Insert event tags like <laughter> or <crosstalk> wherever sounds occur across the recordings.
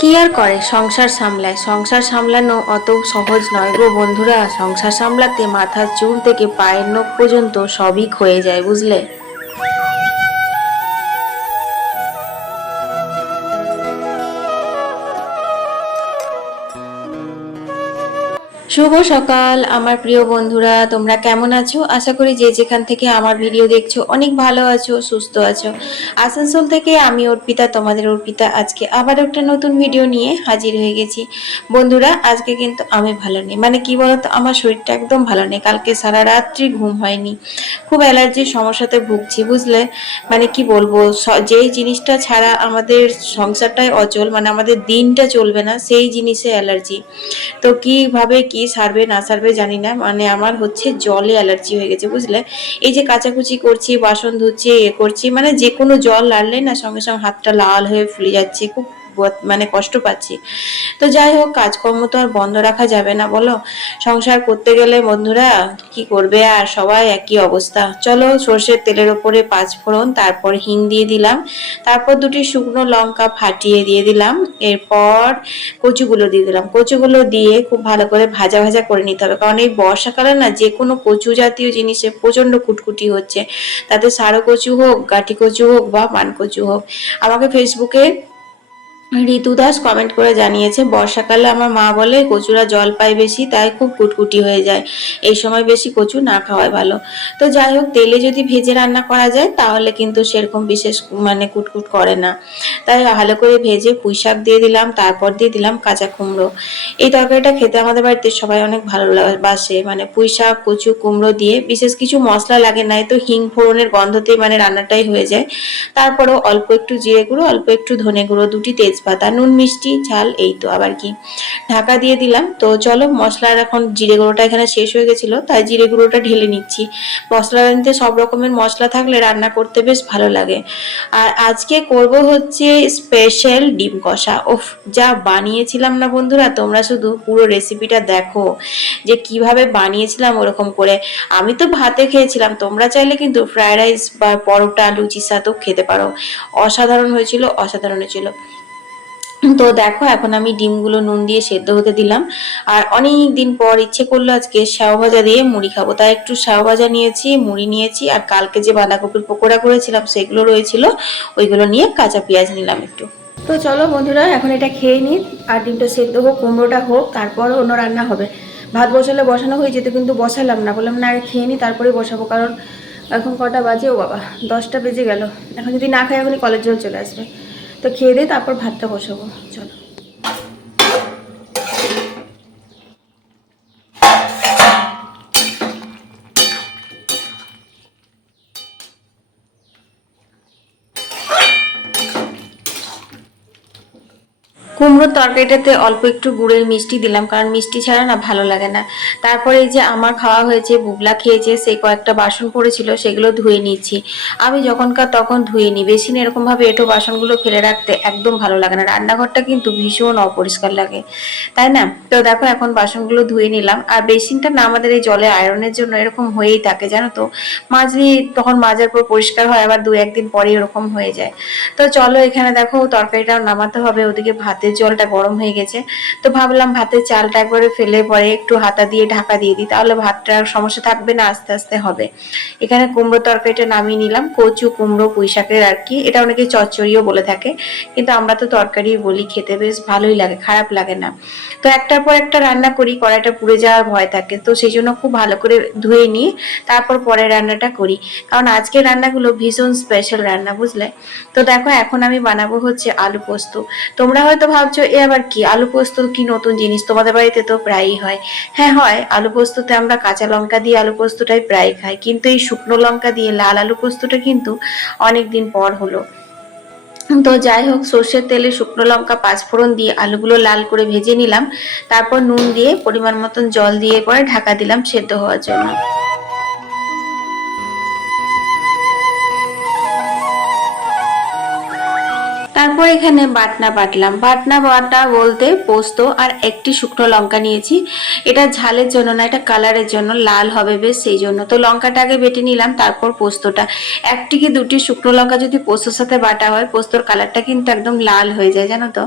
কি আর করে? সংসার সামলায়। সংসার সামলানো অত সহজ নয় গো বন্ধুরা। সংসার সামলাতে মাথার চুল থেকে পায়ের নখ পর্যন্ত সবই ক্ষয়ে যায়, বুঝলে? শুভ সকাল, আমার প্রিয় বন্ধুরা, তোমরা কেমন আছো? আশা করি যে যেখান থেকে আমার ভিডিও দেখছ, অনেক ভালো আছো, সুস্থ আছো। আসানসোল থেকে আমি অর্পিতা, তোমাদের অর্পিতা। আজকে আবার একটা নতুন ভিডিও নিয়ে হাজির হয়ে গেছি। বন্ধুরা, আজকে কিন্তু আমি ভালো নেই। মানে কি বলতো, আমার শরীরটা একদম ভালো নেই। কালকে সারা রাত্রি ঘুম হয়নি। খুব অ্যালার্জির সমস্যাতে ভুগছি, বুঝলে? মানে কি বলব যেই জিনিসটা ছাড়া আমাদের সংসারটাই অচল মানে আমাদের দিনটা চলবে না, সেই জিনিসে অ্যালার্জি। তো কীভাবে কি সারবে, না সারবে জানি না। মানে আমার হচ্ছে জলে অ্যালার্জি হয়ে গেছে, বুঝলে? এই যে কাচাকুচি করছি, বাসন ধুচ্ছি, এ করছি মানে যে কোনো জল লাড়লে না সঙ্গে সঙ্গে হাতটা লাল হয়ে ফুলে যাচ্ছে, খুব মানে কষ্ট পাচ্ছি। তো যাই হোক, কাজকর্ম তো আর বন্ধ রাখা যাবে না, বলো? সংসার করতে গেলে বন্ধুরা কি করবে আর সবাই একই অবস্থা। চলো সর্ষের তেলের ওপরে পাঁচ ফোড়ন, তারপর হিং দিয়ে দিলাম। তারপর দুটি শুকনো লঙ্কা ফাটিয়ে দিয়ে দিলাম। এরপর কচুগুলো দিয়ে দিলাম। কচুগুলো দিয়ে খুব ভালো করে ভাজা ভাজা করে নিতে হবে। কারণ এই বর্ষাকালে না, যে কোনো কচু জাতীয় জিনিসে প্রচণ্ড কুটকুটি হচ্ছে। তাতে সারো কচু হোক, গাঠি কচু হোক বা পান কচু হোক। আমাকে ফেসবুকে ঋতু দাস কমেন্ট করে জানিয়েছে, বর্ষাকালে আমার মা বলে, কচুরা জল পায় বেশি, তাই খুব কুটকুটি হয়ে যায়। এই সময় বেশি কচু না খাওয়াই ভালো। তো যাই হোক, তেলে যদি ভেজে রান্না করা যায়, তাহলে কিন্তু সেরকম বিশেষ মানে কুটকুট করে না। তাই ভালো করে ভেজে পুঁই শাক দিয়ে দিলাম, তারপর দিয়ে দিলাম কাঁচা কুমড়ো। এই তরকারিটা খেতে আমাদের বাড়িতে সবাই অনেক ভালো বাসে। মানে পুঁই শাক, কচু, কুমড়ো দিয়ে বিশেষ কিছু মশলা লাগে না এই তো হিং ফোড়নের গন্ধতে মানে রান্নাটাই হয়ে যায়। তারপরেও অল্প একটু জিরে গুঁড়ো, অল্প একটু ধনে গুঁড়ো, দুটি তেজপাতা, নুন, মিষ্টি, ঝাল, এই তো আবার কি। ঢাকা দিয়ে দিলাম। তো চলো মশলার এখন জিরে গুঁড়োটা এখানে শেষ হয়ে গেছিল, তাই জিরে গুঁড়োটা ঢেলে নিচ্ছি। মশলা রাঁধতে সব রকমের মশলা থাকলে রান্না করতে বেশ ভালো লাগে। আর আজকে করব হচ্ছে স্পেশাল ডিম কষা। ওফ যা বানিয়েছিলাম না বন্ধুরা, তোমরা শুধু পুরো রেসিপিটা দেখো, যে কীভাবে বানিয়েছিলাম ওরকম করে। আমি তো ভাতে খেয়েছিলাম, তোমরা চাইলে কিন্তু ফ্রায়েড রাইস বা পরোটা লুচির সাথেও খেতে পারো। অসাধারণ হয়েছিল অসাধারণ হয়েছিল। তো দেখো, এখন আমি ডিমগুলো নুন দিয়ে সেদ্ধ হতে দিলাম। আর অনেক দিন পর ইচ্ছে করল আজকে শ্যাও ভাজা দিয়ে মুড়ি খাব। তাই একটু শ্যাও ভাজা নিয়েছি, মুড়ি নিয়েছি, আর কালকে যে বাঁধাকপির পকোড়া করেছিলাম সেগুলো রয়েছিল, ওইগুলো নিয়ে কাঁচা পেঁয়াজ নিলাম একটু। তো চলো বন্ধুরা, এখন এটা খেয়ে নিই, আর ডিমটা সেদ্ধ হোক, কুমড়োটা হোক তারপর অন্য রান্না হবে। ভাত বসালে বসানো হয়ে যেত, কিন্তু বসালাম না। বললাম, না, আগে খেয়ে নিই তারপরে বসাবো, কারণ এখন কটা বাজে, ও বাবা, দশটা বেজে গেল। এখন যদি না খাই, এখনই কলেজ জল চলে আসবে। তো খেয়ে দিয়ে তারপর ভাতটা বসাবো চলো। কুমড়োর তরকারিটাতে অল্প একটু গুড়ের মিষ্টি দিলাম, কারণ মিষ্টি ছাড়া না ভালো লাগে না। তারপরে এই যে আমার খাওয়া হয়েছে, বুবলা খেয়েছে, সে কয়েকটা বাসন পড়েছিল, সেগুলো ধুয়ে নিয়েছি আমি যখনকার তখন ধুয়ে নিই বেশি না এরকম ভাবে এঁটো বাসনগুলো ফেলে রাখতে একদম ভালো লাগে না। রান্নাঘরটা কিন্তু ভীষণ অপরিষ্কার লাগে, তাই না? তো দেখো, এখন বাসনগুলো ধুয়ে নিলাম। আর বেসিনটা না আমাদের এই জলে আয়রনের জন্য এরকম হয়েই থাকে, জানো তো? মাজলি তখন মাজার পর পরিষ্কার হয়, আবার দু একদিন পরে এরকম হয়ে যায়। তো চলো এখানে দেখো, তরকারিটাও নামাতে হবে, ওদিকে জলটা গরম হয়ে গেছে। তো ভাবলাম ভাতের চালটা একবারে ফেলে পরে একটু হাতা দিয়ে ঢাকা দিয়ে দিই, তাহলে ভাতটার সমস্যা থাকবে না, আস্তে আস্তে হবে। এখানে কুমড়ো তরকারিটা নামিয়ে নিলাম, কচু, কুমড়ো, পুঁই শাকের আর কি, এটা অনেকে চচ্চড়িও বলে থাকে, কিন্তু আমরা তো তরকারি বলি খেতে, বেশ ভালোই লাগে, খারাপ লাগে না। তো একটার পর একটা রান্না করি, কড়াইটা পুড়ে যাওয়ার ভয় থাকে, তো সেই জন্য খুব ভালো করে ধুয়ে নিয়ে তারপর পরে রান্নাটা করি। কারণ আজকের রান্নাগুলো ভীষণ স্পেশাল রান্না, বুঝলে? তো দেখো, এখন আমি বানাবো হচ্ছে আলু পোস্ত। তোমরা হয়তো ভাবছ, এ আবার কি? আলু পোস্ত কি নতুন জিনিস? তোমাদের বাড়িতে তো প্রায়ই হয়। হ্যাঁ হয়। আলু পোস্ততে আমরা কাঁচা লঙ্কা দিয়ে আলু পোস্তটাই প্রায় খাই। কিন্তু এই শুকনো লঙ্কা দিয়ে লাল আলু পোস্তটা কিন্তু অনেক দিন পর হলো। তো যাই হোক, সর্ষের তেলে শুকনো লঙ্কা, পাঁচফোড়ন দিয়ে আলুগুলো লাল করে ভেজে নিলাম। তারপর নুন দিয়ে পরিমাণ মতন জল দিয়ে পরে ঢাকা দিলাম সেদ্ধ হওয়ার জন্য। তারপর এখানে বাটনা বাটলাম। বাটনা বাটা বলতে পোস্ত আর একটি শুকনো লঙ্কা নিয়েছি। এটা ঝালের জন্য না, এটা কালারের জন্য, লাল হবে বেশ সেই জন্য। তো লঙ্কাটা আগে বেটে নিলাম, তারপর পোস্তটা। একটি কি দুটি শুকনো লঙ্কা যদি পোস্তর সাথে বাটা হয়, পোস্তর কালারটা কিন্তু একদম লাল হয়ে যায়, জানো তো।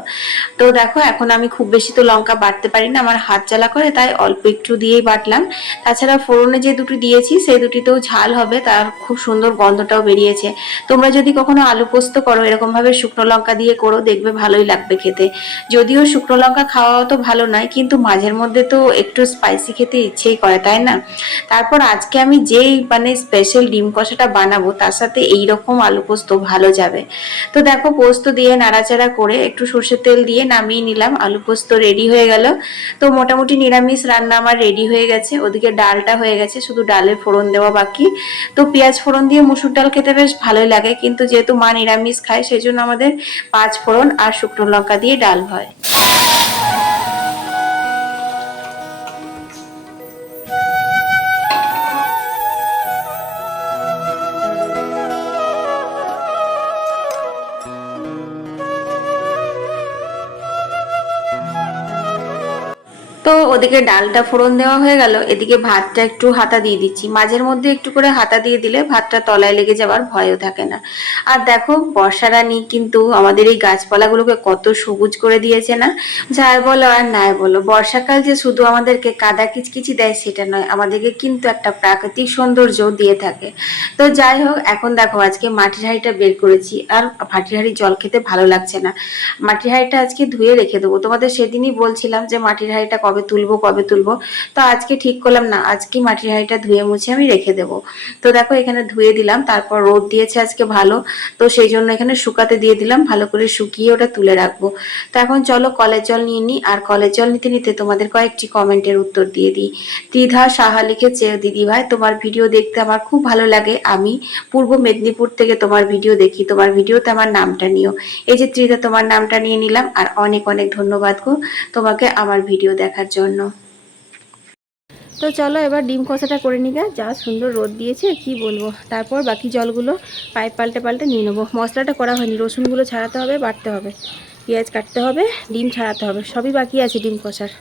তো দেখো, এখন আমি খুব বেশি তো লঙ্কা বাটতে পারি না, আমার হাত জ্বালা করে, তাই অল্প একটু দিয়েই বাটলাম। তাছাড়া ফোড়নে যে দুটো দিয়েছি, সেই দুটিতেও ঝাল হবে, তার খুব সুন্দর গন্ধটাও বেরিয়েছে। তোমরা যদি কখনো আলু পোস্ত করো, এরকমভাবে শুকনো লঙ্কা দিয়ে করো, দেখবে ভালোই লাগবে খেতে। যদিও শুকনো লঙ্কা খাওয়া তো ভালো নয়, কিন্তু মাঝের মধ্যে তো একটু স্পাইসি খেতে ইচ্ছেই করে, তাই না? তারপর আজকে আমি যেই মানে স্পেশাল ডিম কষাটা বানাবো, তার সাথে এই রকম আলু পোস্ত ভালো যাবে। তো দেখো, পোস্ত দিয়ে নাড়াচাড়া করে একটু সর্ষের তেল দিয়ে নামিয়ে নিলাম, আলু পোস্ত রেডি হয়ে গেল। তো মোটামুটি নিরামিষ রান্না আমার রেডি হয়ে গেছে, ওদিকে ডালটা হয়ে গেছে, শুধু ডালের ফোড়ন দেওয়া বাকি। তো পেঁয়াজ ফোড়ন দিয়ে মুসুর ডাল খেতে বেশ ভালোই লাগে, কিন্তু যেহেতু মা নিরামিষ খায়, সেই জন্য আমাদের পাঁচ ফোড়ন আর শুকনো লঙ্কা দিয়ে ডাল হয়। তো ওদিকে ডালটা ফোড়ন দেওয়া হয়ে গেল। এদিকে ভাতটা একটু হাতা দিয়ে দিচ্ছি। মাঝের মধ্যে একটু করে হাতা দিয়ে দিলে ভাতটা তলায় লেগে যাওয়ার ভয়ও থাকে না। আর দেখো বর্ষারানি কিন্তু আমাদের এই গাছপালাগুলোকে কত সবুজ করে দিয়েছে না? যাই বলো আর নাই বলো। বর্ষাকাল যে শুধু আমাদেরকে কাদা কিচকিচি দেয়, সেটা নয়। আমাদেরকে কিন্তু একটা প্রাকৃতিক সৌন্দর্য দিয়ে থাকে। তো যাই হোক, এখন দেখো আজকে মাটির হাঁড়িটা বের করেছি। আর মাটির হাঁড়ির জল খেতে ভালো লাগছে না। মাটির হাঁড়িটা আজকে ধুয়ে রেখে দেবো। তোমাদের সেদিনই বলছিলাম যে মাটির হাঁড়িটা কবে তুলবো কবে তুলবো? তো আজকে ঠিক করলাম না, আজকে মাটির হাঁড়িটা ধুয়ে মুছে আমি রেখে দেবো। তো দেখো এখানে ধুয়ে দিলাম, তারপর রোদ দিয়েছে আজকে ভালো, তো সেই জন্য এখানে শুকাতে দিয়ে দিলাম, ভালো করে শুকিয়ে ওটা তুলে রাখব। তো এখন চলো কলের জল নিয়ে নিই, আর কলের জল নিতে নিতে তোমাদের কয়েকটি কমেন্টের উত্তর দিয়ে দিই। দ্বিধা সাহা লিখেছে দিদি ভাই তোমার ভিডিও দেখতে আমার খুব ভালো লাগে। আমি পূর্ব মেদিনীপুর থেকে তোমার ভিডিও দেখি, তোমার ভিডিওতে আমার নামটা নিও। এই যে ত্রিধা, তোমার নামটা নিয়ে নিলাম, আর অনেক অনেক ধন্যবাদ গো, তোমাকে আমার ভিডিও দেখার জন্য। তো চলো এবার ডিম কষাটা করে নিবে যা সুন্দর রোদ দিয়েছে, কি বলব? তারপর বাকি জলগুলো পাইপ পাল্টে পাল্টে নিয়ে নেব। মশলাটা করা হয়নি, রসুনগুলো ছাড়াতে হবে, বাটতে হবে। পেঁয়াজ কাটতে হবে, ডিম ছাড়াতে হবে। সবই বাকি আছে ডিম কষার।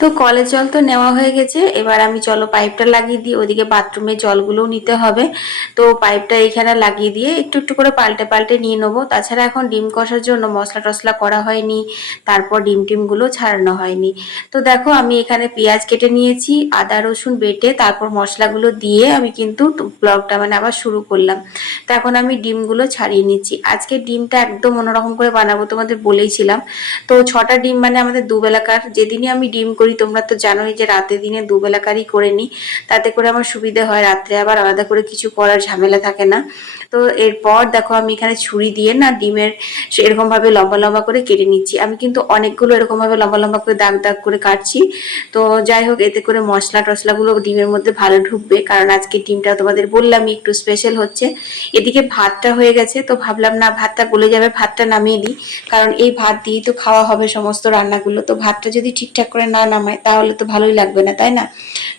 তো কলের জল তো নেওয়া হয়ে গেছে। এবার আমি চলো পাইপটা লাগিয়ে দিই। ওদিকে বাথরুমে জলগুলোও নিতে হবে। তো পাইপটা এখানে লাগিয়ে দিয়ে একটু একটু করে পাল্টে পাল্টে নিয়ে নেব। তাছাড়া এখন ডিম কষার জন্য মশলা টশলা করা হয়নি। তারপর ডিম টিমগুলো ছাড়ানো হয়নি। তো দেখো আমি এখানে পেঁয়াজ কেটে নিয়েছি, আদা, রসুন বেটে তারপর মশলাগুলো দিয়ে আমি কিন্তু ব্লগটা মানে আবার শুরু করলাম। তো এখন আমি ডিমগুলো ছাড়িয়ে নিচ্ছি। আজকে ডিমটা একদম অন্যরকম করে বানাবো তোমাদের বলেইছিলাম। তো ছটা ডিম মানে আমাদের দুবেলাকার। যেদিনই আমি ডিম করি, তোমরা তো জানোই যে রাতে দিনে দুবেলাকারই করে নিই তাতে করে আমার সুবিধা হয়, রাত্রে আবার আলাদা করে কিছু করার ঝামেলা থাকে না। তো এরপর দেখো আমি এখানে ছুরি দিয়ে না ডিমের এরকম ভাবে লম্বা লম্বা করে কেটে নিচ্ছি। আমি কিন্তু অনেকগুলো এরকম ভাবে লম্বা লম্বা করে দাগ দাগ করে কাটছি। তো যাই হোক, এতে করে মশলা টশলাগুলো ডিমের মধ্যে ভালো ঢুকবে। কারণ আজকে ডিমটা তোমাদের বললামই একটু স্পেশাল হচ্ছে। এদিকে ভাতটা হয়ে গেছে, তো ভাবলাম না ভাতটা গলে যাবে, ভাতটা নামিয়ে দিই। কারণ এই ভাত দিয়েই তো খাওয়া হবে সমস্ত রান্নাগুলো। তো ভাতটা যদি ঠিকঠাক করে না নামায়, তাহলে তো ভালোই লাগবে না, তাই না?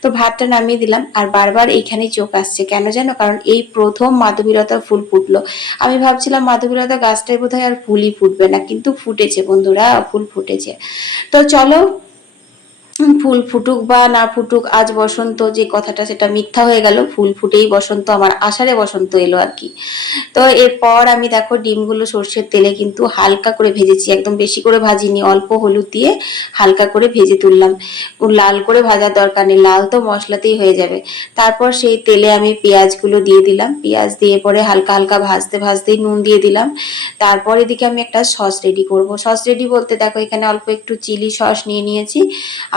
তো ভাতটা নামিয়ে দিলাম। আর বারবার এইখানেই চোখ আসছে। কেন জানো? কারণ এই প্রথম মাধবীলতা ফুল ফুটলো। আমি ভাবছিলাম মাধবীলতা গাছটাই বোধহয় আর ফুলই ফুটবে না। কিন্তু ফুটেছে বন্ধুরা, ফুল ফুটেছে। তো চলো ফুল ফুটুক বা না ফুটুক, আজ বসন্ত, যে কথাটা সেটা মিথ্যা হয়ে গেল, ফুল ফুটেই বসন্ত, আমার আষাঢ়ে বসন্ত এলো আর কি। তো এরপর আমি দেখো ডিমগুলো সর্ষের তেলে কিন্তু হালকা করে ভেজেছি, একদম বেশি করে ভাজিনি, অল্প হলুদ দিয়ে হালকা করে ভেজে তুললাম। লাল করে ভাজার দরকার নেই, লাল তো মশলাতেই হয়ে যাবে। তারপর সেই তেলে আমি পেঁয়াজগুলো দিয়ে দিলাম, পেঁয়াজ দিয়ে পরে হালকা হালকা ভাজতে ভাজতেই নুন দিয়ে দিলাম। তারপর এদিকে আমি একটা সস রেডি করব। সস রেডি বলতে দেখো এখানে অল্প একটু চিলি সস নিয়ে নিয়েছি,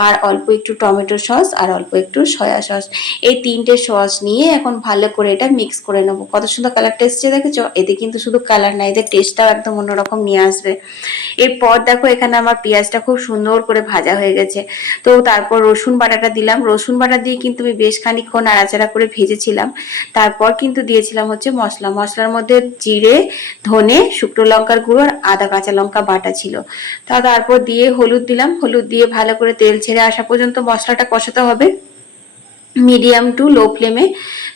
আর অল্প একটু টমেটো সস আর অল্প একটু সয়া সস। এই তিনটে সস নিয়ে এখন ভালো করে এটা মিক্স করে নেব। কত সুন্দর কালারটা এসছে দেখেছ? এতে কিন্তু শুধু কালার না এতে টেস্টটাও একদম অন্যরকম নিয়ে আসবে। এরপর দেখো এখানে আমার পেঁয়াজটা খুব সুন্দর করে ভাজা হয়ে গেছে। তো তারপর রসুন বাটাটা দিলাম। রসুন বাটা দিয়ে কিন্তু আমি বেশ খানিক্ষণ নাড়াচাড়া করে ভেজেছিলাম। তারপর কিন্তু দিয়েছিলাম হচ্ছে মশলা। মশলার মধ্যে জিরে, ধনে, শুকনো লঙ্কার গুঁড়ো আর আদা কাঁচা লঙ্কা বাটা ছিল। তা তারপর দিয়ে হলুদ দিলাম। হলুদ দিয়ে ভালো করে তেল ছেড়ে আসা পর্যন্ত মশলাটা কষাতে হবে। মিডিয়াম টু লো ফ্লেমে।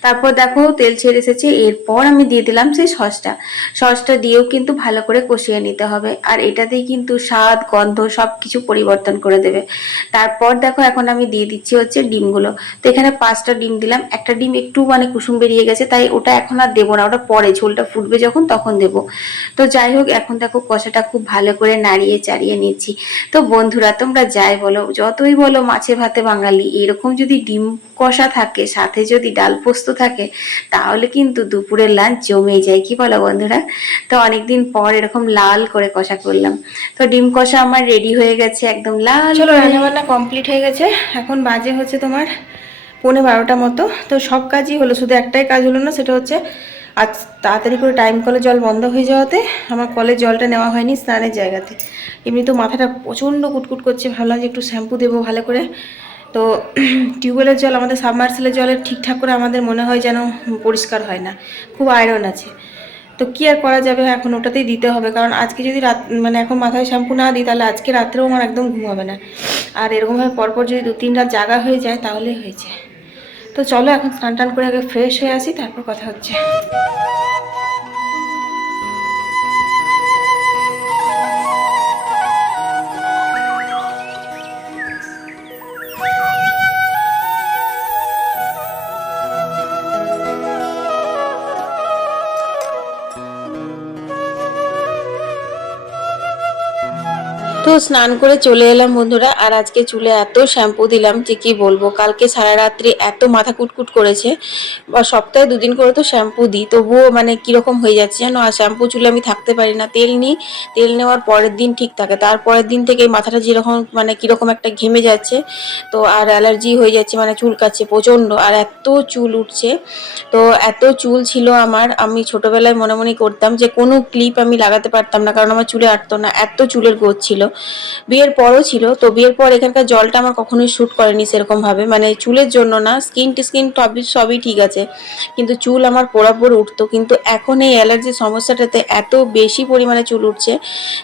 তারপর দেখো তেল ছেড়ে এসেছে, এরপর আমি দিয়ে দিলাম সেই সসটা। সসটা দিয়েও কিন্তু ভালো করে কষিয়ে নিতে হবে। আর এটাতেই কিন্তু স্বাদ, গন্ধ সব কিছু পরিবর্তন করে দেবে। তারপর দেখো এখন আমি দিয়ে দিচ্ছি হচ্ছে ডিমগুলো। তো এখানে পাঁচটা ডিম দিলাম। একটা ডিম একটু মানে কুসুম বেরিয়ে গেছে, তাই ওটা এখন আর দেবো না। ওটা পরে, ঝোলটা ফুটবে যখন তখন দেবো। তো যাই হোক, এখন দেখো কষাটা খুব ভালো করে নাড়িয়ে চাড়িয়ে নিচ্ছি। তো বন্ধুরা, তোমরা যাই বলো, যতই বলো মাছে ভাতে বাঙালি, এরকম যদি ডিম কষা থাকে সাথে যদি ডাল পোস্ত থাকে তাহলে কিন্তু দুপুরের লাঞ্চ জমে যায়। কি বলো বন্ধুরা? তো অনেকদিন পর এরকম লাল করে কষা করলাম। তো ডিম কষা আমার রেডি হয়ে গেছে একদম লাল চলো রান্নাবান্না কমপ্লিট হয়ে গেছে। এখন বাজে হচ্ছে তোমার পৌনে বারোটা মতো। তো সব কাজই হলো শুধু একটাই কাজ হলো না সেটা হচ্ছে আজ তাড়াতাড়ি করে টাইম কলে জল বন্ধ হয়ে যাওয়াতে আমার কলের জলটা নেওয়া হয়নি স্নানের জায়গাতে। এমনি তো মাথাটা প্রচণ্ড কুটকুট করছে ভাবলাম যে একটু শ্যাম্পু দেবো ভালো করে। তো <clears throat> টিউবওয়েলের জল, আমাদের সাবমার্সেলের জলের ঠিকঠাক করে আমাদের মনে হয় যেন পরিষ্কার হয় না। খুব আয়রন আছে। তো কী আর করা যাবে? এখন ওটাতেই দিতে হবে। কারণ আজকে যদি রাত মানে এখন মাথায় শ্যাম্পু না দিই, তাহলে আজকে রাত্রেও আমার একদম ঘুম হবে না। আর এরকমভাবে পরপর যদি দু তিন রাত জাগা হয়ে যায় তাহলে হয়েছে। তো চলো, এখন স্নান টান করে আগে ফ্রেশ হয়ে আসি, তারপর কথা হচ্ছে। স্নান করে চলে এলাম বন্ধুরা, আর আজকে চুলে এত শ্যাম্পু দিলাম যে কি বলব? কালকে সারা রাত্রি এত মাথা কুটকুট করেছে, বা সপ্তাহে দুদিন করে তো শ্যাম্পু দিই, তবুও মানে কীরকম হয়ে যাচ্ছে জানো? আর শ্যাম্পু চুলে আমি থাকতে পারি না, তেল নিই, তেল নেওয়ার পরের দিন ঠিক থাকে, তারপরের দিন থেকে মাথাটা যেরকম মানে কীরকম একটা ঘেমে যাচ্ছে, তো আর অ্যালার্জি হয়ে যাচ্ছে মানে চুল কাচ্ছে প্রচণ্ড, আর এত চুল উঠছে, তো এত চুল ছিল আমার, আমি ছোটবেলায় মনে মনে করতাম যে কোনো ক্লিপ আমি লাগাতে পারতাম না, কারণ আমার চুলে আটতো না, এত চুলের গোছ ছিল বিয়ের পরও ছিল। তো বিয়ের পর এখানকার জলটা আমার কখনোই শ্যুট করেনি সেরকমভাবে মানে চুলের জন্য না স্কিন টু স্কিন সবই সবই ঠিক আছে। কিন্তু চুল আমার পোড়াপোর উঠতো। কিন্তু এখন এই অ্যালার্জির সমস্যাটাতে এত বেশি পরিমাণে চুল উঠছে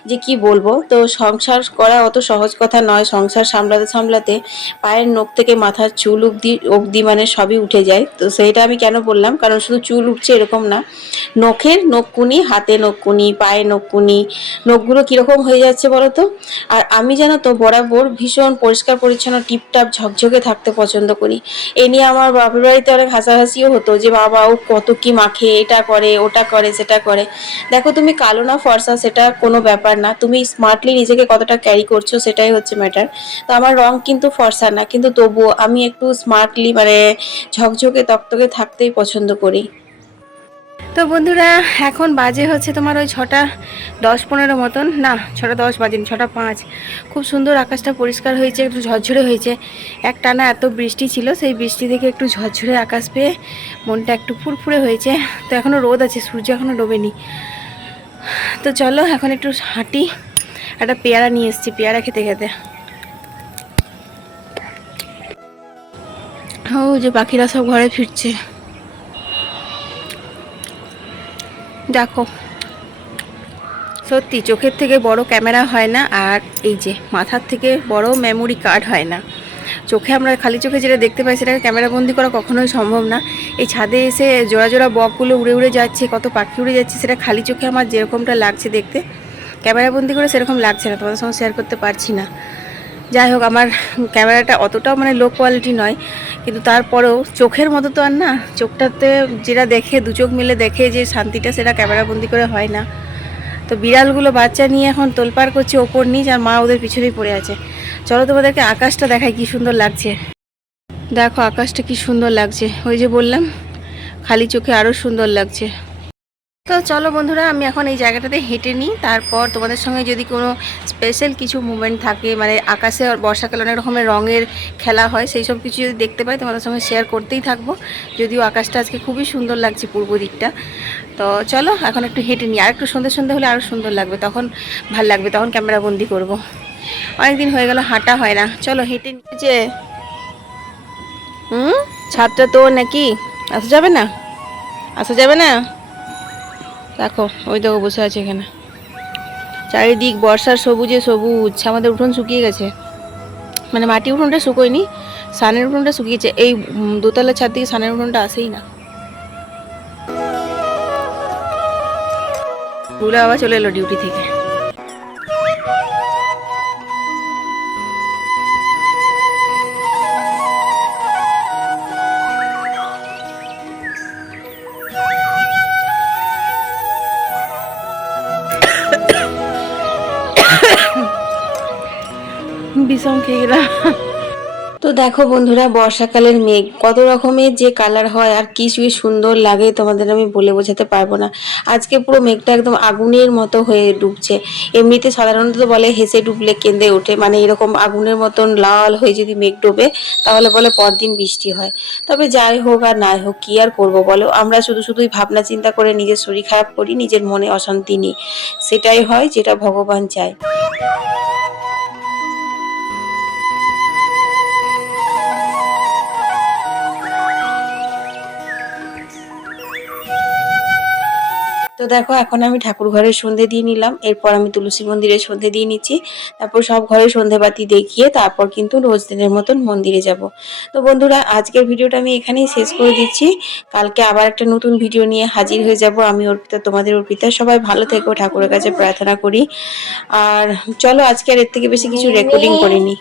যে কি বলব? তো সংসার করা অত সহজ কথা নয়। সংসার সামলাতে সামলাতে পায়ের নখ থেকে মাথার চুল অবধি অবধি মানে সবই উঠে যায়। তো সেইটা আমি কেন বললাম? কারণ শুধু চুল উঠছে এরকম না। নখের নখকুনি হাতে নখকুনি পায়ে নখকুনি নখগুলো কীরকম হয়ে যাচ্ছে বলো তো আর আমি জানো তো বরাবর ভীষণ পরিষ্কার পরিচ্ছন্ন টিপটাপ ঝকঝকে থাকতে পছন্দ করি। এ নিয়ে আমার বাপের বাড়িতে অনেক হাসাহাসিও হতো যে, বাবা, ও কত কি মাখে, এটা করে, ওটা করে, সেটা করে। দেখো, তুমি কালো না ফর্সা, সেটা কোনো ব্যাপার না। তুমি স্মার্টলি নিজেকে কতটা ক্যারি করছ, সেটাই হচ্ছে ম্যাটার তো আমার রং কিন্তু ফর্সা না, কিন্তু তবুও আমি একটু স্মার্টলি মানে ঝকঝকে, তকতকে থাকতেই পছন্দ করি। তো বন্ধুরা, এখন বাজে হচ্ছে তোমার ওই ছটা দশ পনেরো মতন। না, ছটা দশ বাজেনি, ছটা পাঁচ। খুব সুন্দর আকাশটা পরিষ্কার হয়েছে, একটু ঝরঝরে হয়েছে। এক টানা এত বৃষ্টি ছিল, সেই বৃষ্টি থেকে একটু ঝরঝরে আকাশ পেয়ে মনটা একটু ফুরফুরে হয়েছে। তো এখনও রোদ আছে, সূর্য এখনও ডোবেনি। তো চলো, এখন একটু হাঁটি, একটা পেয়ারা নিয়ে এসেছি, পেয়ারা খেতে খেতে। ও, যে পাখিরা সব ঘরে ফিরছে। দেখো। সত্যি, চোখের থেকে বড় ক্যামেরা হয় না আর এই যে মাথার থেকে বড় মেমোরি কার্ড হয় না। চোখে আমরা খালি চোখে যেটা দেখতে পাই সেটাকে ক্যামেরা বন্দি করা কখনোই সম্ভব না। এই ছাদে এসে জোড়া জোড়া বকগুলো উড়ে উড়ে যাচ্ছে, কত পাখি উড়ে যাচ্ছে, সেটা খালি চোখে আমার যেরকমটা লাগছে দেখতে, ক্যামেরা বন্দি করে সেরকম লাগছে না, তোমাদের সঙ্গে শেয়ার করতে পারছি না। যাই হোক, আমার ক্যামেরাটা অতটাও মানে লো কোয়ালিটি নয়, কিন্তু তারপরেও চোখের মতো তো আর না। চোখটাতে যেটা দেখে, দু চোখ মিলে দেখে যে শান্তিটা, সেটা ক্যামেরা বন্দি করে হয় না। তো বিড়ালগুলো বাচ্চা নিয়ে এখন তোলপাড় করছে ওপর নিচ, আর মা ওদের পিছনেই পড়ে আছে। চলো তোমাদেরকে আকাশটা দেখায় কি সুন্দর লাগছে। দেখো, আকাশটা কি সুন্দর লাগছে। ওই যে বললাম, খালি চোখে আরও সুন্দর লাগছে। তো চলো বন্ধুরা, আমি এখন এই জায়গাটাতে হেঁটে নিই। তারপর তোমাদের সঙ্গে যদি কোনো স্পেশাল কিছু মুভমেন্ট থাকে মানে আকাশে বর্ষাকালে অনেক রকমের রঙের খেলা হয়, সেই সব কিছু যদি দেখতে পাই, তোমাদের সঙ্গে শেয়ার করতেই থাকব। যদিও আকাশটা আজকে খুবই সুন্দর লাগছে পূর্ব দিকটা। তো চলো, এখন একটু হেঁটে নিই। আর একটু সন্ধ্যে সন্ধ্যে হলে আরও সুন্দর লাগবে, তখন ভালো লাগবে, তখন ক্যামেরা বন্দি করব। অনেকদিন হয়ে গেল, হাঁটা হয় না। চলো হেঁটে নিচে হুম? ছাদটা তো নাকি? আসা যাবে না? আসা যাবে না? দেখো, ওই দেখো বসে আছে এখানে। চারিদিক বর্ষার সবুজে সবুজ, আমাদের উঠোন শুকিয়ে গেছে। মানে মাটি উঠোনটা শুকোয়নি, সানের উঠোনটা শুকিয়েছে। এই দোতলার ছাদ থেকে সানের উঠোনটা আসেই না। বুড়ো আবার চলে এলো ডিউটি থেকে। তো দেখো বন্ধুরা, বর্ষাকালের মেঘ। কত রকমের যে কালার হয় আর কি সুন্দর লাগে, তোমাদের আমি বলে বোঝাতে পারব না। আজকে পুরো মেঘটা একদম আগুনের মতো হয়ে ডুবছে। এমনিতে সাধারণত বলে হেসে ডুবলে কেঁদে ওঠে। মানে এরকম আগুনের মতন লাল হয়ে যদি মেঘ ডোবে, তাহলে বলে পরদিন বৃষ্টি হয়। তবে যাই হোক আর নাই হোক, কি আর করব বলো? আমরা শুধু শুধুই ভাবনা চিন্তা করে নিজের শরীর খারাপ করি, নিজের মনে অশান্তি নিই। সেটাই হয় যেটা ভগবান চায়। তো দেখো, এখন আমি ঠাকুর ঘরে সন্ধে দিয়ে নিলাম। এরপর আমি তুলসী মন্দিরে সন্ধে দিয়ে নিচ্ছি। তারপর সব ঘরে সন্ধেবাতি দেখিয়ে তারপর কিন্তু রোজ দিনের মতন মন্দিরে যাব। তো বন্ধুরা, আজকের ভিডিওটা আমি এখানেই শেষ করে দিচ্ছি। কালকে আবার একটা নতুন ভিডিও নিয়ে হাজির হয়ে যাব। আমি অর্পিতা, তোমাদের অর্পিতা। সবাই ভালো থেকো, ঠাকুরের কাছে প্রার্থনা করি। আর চলো, আজকে আর এর থেকে বেশি কিছু রেকর্ডিং করিনি।